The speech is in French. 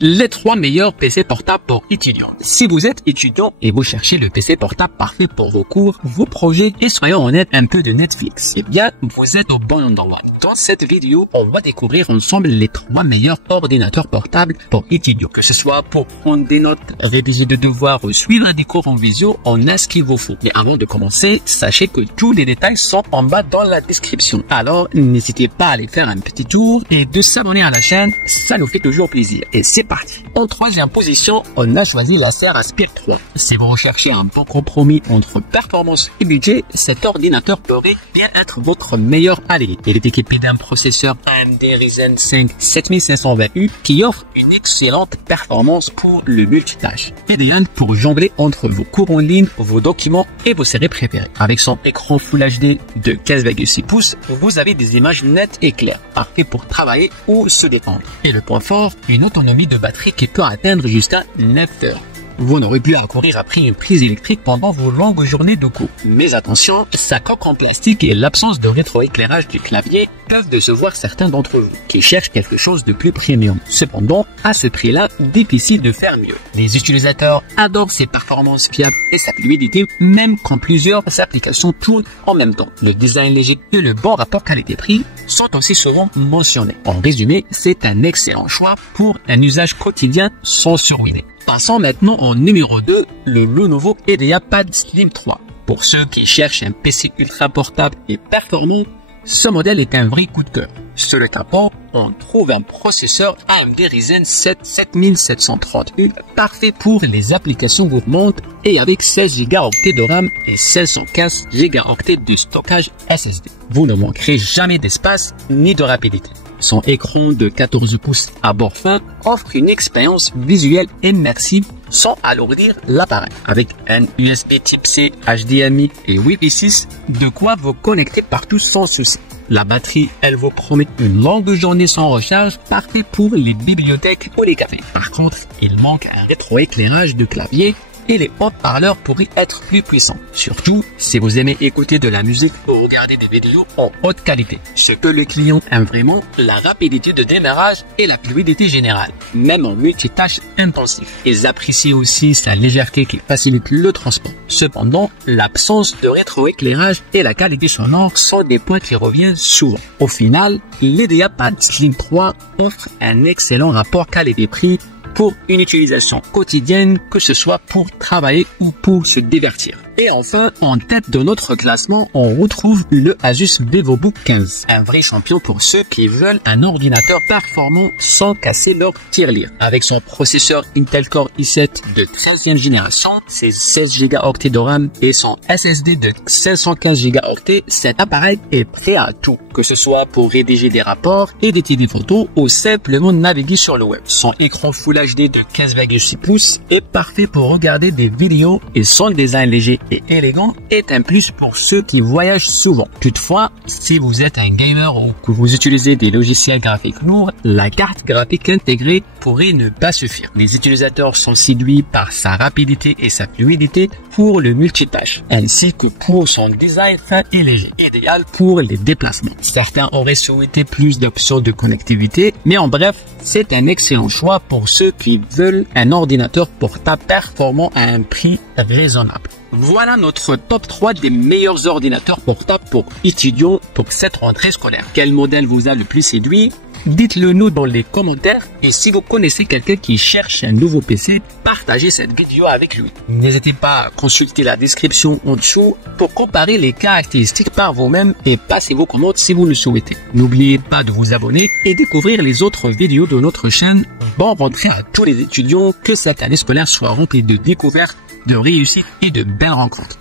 Les 3 meilleurs PC portables pour étudiants. Si vous êtes étudiant et vous cherchez le PC portable parfait pour vos cours, vos projets et soyons honnêtes un peu de Netflix, eh bien, vous êtes au bon endroit. Dans cette vidéo, on va découvrir ensemble les 3 meilleurs ordinateurs portables pour étudiants. Que ce soit pour prendre des notes, rédiger des devoirs ou suivre des cours en visio, on a ce qu'il vous faut. Mais avant de commencer, sachez que tous les détails sont en bas dans la description. Alors, n'hésitez pas à aller faire un petit tour et de s'abonner à la chaîne, ça nous fait toujours plaisir. Et c'est parti. En 3e position, on a choisi l'Acer Aspire 3. Si vous recherchez un bon compromis entre performance et budget, cet ordinateur pourrait bien être votre meilleur allié. Il est équipé d'un processeur AMD Ryzen 5 7520U qui offre une excellente performance pour le multitâche. Idéal pour jongler entre vos cours en ligne, vos documents et vos séries préférées. Avec son écran Full HD de 15,6 pouces, vous avez des images nettes et claires, parfait pour travailler ou se détendre. Et le point fort, une autonomie de batterie qui peut atteindre jusqu'à 9 heures. Vous n'aurez plus à courir après une prise électrique pendant vos longues journées de cours. Mais attention, sa coque en plastique et l'absence de rétroéclairage du clavier peuvent décevoir certains d'entre vous qui cherchent quelque chose de plus premium. Cependant, à ce prix-là, difficile de faire mieux. Les utilisateurs adorent ses performances fiables et sa fluidité, même quand plusieurs applications tournent en même temps. Le design léger et le bon rapport qualité-prix sont aussi souvent mentionnés. En résumé, c'est un excellent choix pour un usage quotidien sans surwheeler. Passons maintenant au numéro 2, le Lenovo IdeaPad Slim 3. Pour ceux qui cherchent un PC ultra portable et performant, ce modèle est un vrai coup de cœur. Sur le capot, on trouve un processeur AMD Ryzen 7 7730U parfait pour les applications gourmandes et avec 16 Go de RAM et 515 Go de stockage SSD. Vous ne manquerez jamais d'espace ni de rapidité. Son écran de 14 pouces à bord fin offre une expérience visuelle immersive sans alourdir l'appareil. Avec un USB Type-C, HDMI et Wi-Fi 6, de quoi vous connecter partout sans souci. La batterie, elle vous promet une longue journée sans recharge, parfait pour les bibliothèques ou les cafés. Par contre, il manque un rétroéclairage de clavier et les haut-parleurs pourraient être plus puissants. Surtout, si vous aimez écouter de la musique ou regarder des vidéos en haute qualité. Ce que le client aime vraiment, la rapidité de démarrage et la fluidité générale, même en multitâche intensif. Ils apprécient aussi sa légèreté qui facilite le transport. Cependant, l'absence de rétroéclairage et la qualité sonore sont des points qui reviennent souvent. Au final, l'IdeaPad Slim 3 offre un excellent rapport qualité-prix pour une utilisation quotidienne, que ce soit pour travailler ou pour se divertir. Et enfin, en tête de notre classement, on retrouve le Asus VivoBook 15. Un vrai champion pour ceux qui veulent un ordinateur performant sans casser leur tirelire. Avec son processeur Intel Core i7 de 13e génération, ses 16 Go de RAM et son SSD de 515 Go, cet appareil est prêt à tout. Que ce soit pour rédiger des rapports, éditer des photos ou simplement naviguer sur le web. Son écran Full HD de 15,6 pouces est parfait pour regarder des vidéos et son design léger et élégant est un plus pour ceux qui voyagent souvent. Toutefois, si vous êtes un gamer ou que vous utilisez des logiciels graphiques lourds, la carte graphique intégrée pourrait ne pas suffire. Les utilisateurs sont séduits par sa rapidité et sa fluidité pour le multitâche, ainsi que pour son design fin et léger, idéal pour les déplacements. Certains auraient souhaité plus d'options de connectivité, mais en bref, c'est un excellent choix pour ceux qui veulent un ordinateur portable performant à un prix raisonnable. Voilà notre top 3 des meilleurs ordinateurs portables pour étudiants pour cette rentrée scolaire. Quel modèle vous a le plus séduit? Dites-le nous dans les commentaires et si vous connaissez quelqu'un qui cherche un nouveau PC, partagez cette vidéo avec lui. N'hésitez pas à consulter la description en dessous pour comparer les caractéristiques par vous-même et passez vos commandes si vous le souhaitez. N'oubliez pas de vous abonner et découvrir les autres vidéos de notre chaîne. Bonne rentrée à tous les étudiants, que cette année scolaire soit remplie de découvertes, de réussite et de belles rencontres.